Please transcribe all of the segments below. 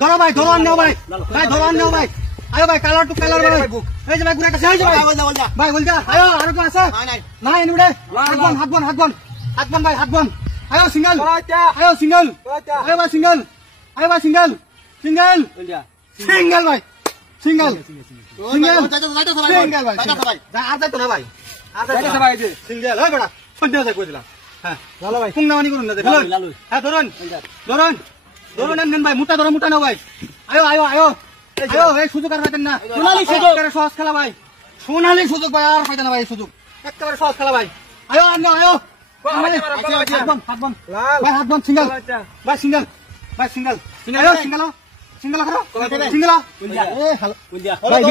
ধরো ভাই, ধরো আনও ভাই, ভাই ধরো আনও ভাই, আয়ো ভাই কালার টু কালার ভাই, এই যে ভাই গুড়া কাছে, এই যে ভাই ভাই বল যা, আয়ো আর তো আছে নাই এনিবডে, হাত বন ভাই, হাত বন, আয়ো সিঙ্গেল, আয়ো সিঙ্গেল, আয়ো ভাই সিঙ্গেল, আয়ো ভাই সিঙ্গেল, সিঙ্গেল সিঙ্গেল ভাই, সিঙ্গেল সিঙ্গেল সিঙ্গেল ভাই, আর যাইতো না ভাই, আর যাইতো ভাই, সিঙ্গেল ওই বড়া সন্ধ্যা যায় কই দিলাম। হ্যাঁ ভালো ভাই, কুংনামানি করুন না, দেখুন হ্যাঁ ধরুন ধরুন ধরুন, নেন ভাই, মোটা ধরো, মোটা নাও ভাই, আয়ো আয়ো আয়ো আয়ো, এই সুযোগ আর পাইতেন না, সোনালী সুযোগ, সহজ খেলা ভাই, সোনালী সুযোগ ভাই, আর পাইতেন না ভাই, সুযোগ একেবারে সহজ খেলা ভাই, আয়ো আনো আয়ো, হাত বন ভাই, হাত বন, সিঙ্গেল ভাই, সিঙ্গেল ভাই, সিঙ্গেল আয়ো, সিঙ্গেল সিঙ্গেল করো, সিঙ্গেল এ হ্যালো ভাই,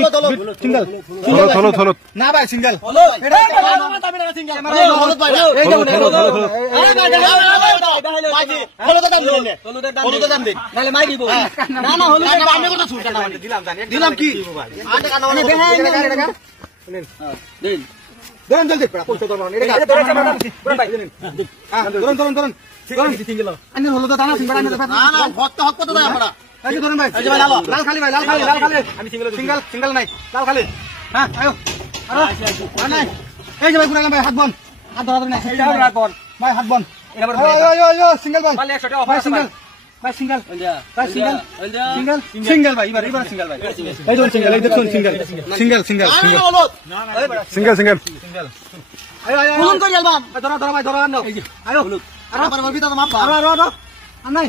সিঙ্গেল হলো না ভাই, সিঙ্গেল এটা সিঙ্গেল হলো ভাই, এই যে হলো হলো দাম দিন নালে মাই দিব, না না হলো আমি কথা শুনছ না, দিলাম কি আটে কানা মানে দিন দেন জলদি পয়সা দাও না, এটা ভাই ধরুন সিঙ্গেল আনি হলো তো দানা সিঙ্গেল আনি না না হক কত দাও আমরা, এই যে ধরুন ভাই, এই যে ভাই লাল খালি ভাই, লাল খালি আমি সিঙ্গেল নাই, লাল খালি হ্যাঁ আয়ো আর নাই, এই যে ভাই গুড়ালাম ভাই, হাত বন, হাত ধরা না, এই যে হাত বন ভাই, হাত বন, আয়ো সিঙ্গেল বল ভাই, সিঙ্গেল ভাই, সিঙ্গেল ভাই, সিঙ্গেল ভাই, এবার সিঙ্গেল ভাই, এই ধরুন সিঙ্গেল, এই দেখুন সিঙ্গেল আয়ো আয়ো ফোন করি আলবাম, ধরো ভাই, ধরো আনো, আয়ো আর পারবো বিতা তো মাপ আর নাই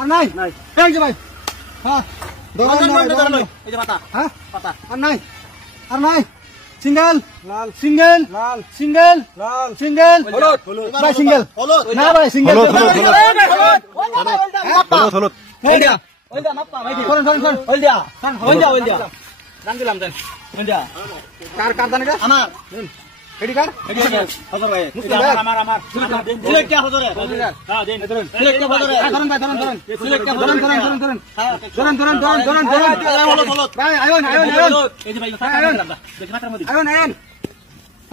আর নাই, এই যে ভাই হ্যাঁ ধরো, এই যে পাতা হ্যাঁ পাতা, আর নাই সিঙ্গেল সিঙ্গেল ভাই, সিঙ্গেল না ভাই, সিঙ্গেল দাম দিলাম দেন, কার দান এটা আমার এডি কার ভাই, আমার সিলেক্ট কে হজরে, হ্যাঁ দেন সিলেক্ট কে হজরে, ধরুন ভাই, ধরুন সিলেক্ট কে ধরুন ভাই, আয়ন এই যে ভাই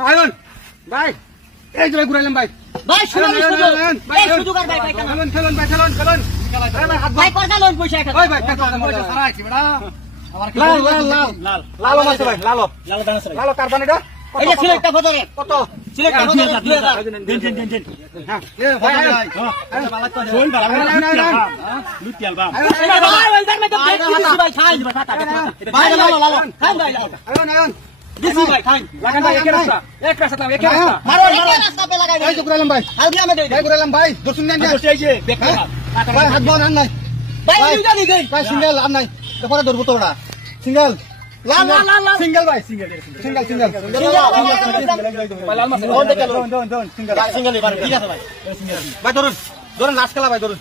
আয়ন ভাই, এই যে ভাই ঘুরাইলাম ভাই, ভাই শুনুন ভাই, সুযোগ আর ভাই খেলুন ভাই, ভাই পয়সা লোন পয়সা খায়, ভাই পয়সা সারা আছে বড়া, আমার কি লাল আছে ভাই, লাল কার দান এটা, এই যে সিলেক্টটা ফজরে কত, সিলেক্টটা ফজরে 2000 দিন হ্যাঁ ভাই বালা তো শোন বালা লুটি আলবাম, ভাই ওইদার মে তো দেখছি ভাই, খাই দিবা ফাটা ভাই, লালো খান ভাই, আয়ন দিছি ভাই, খাই লাগান ভাই, এক রাস্তা মারো এক রাস্তা পে লাগাই, এই তো গুরালাম ভাই, হালদিয়া মে দেই ভাই, গুরালাম ভাই, দর্শন নেন না, এই যে বেকার ভাই, হাত বন আর নাই ভাই, দুইটা দি দেই ভাই, সিঙ্গেল আর নাই, তারপরে ধরবো তো ওটা সিঙ্গেল সিঙ্গেল ভাই, সিঙ্গেল ভাই, ধরুন লাস্ট খেলা ভাই, ধরুন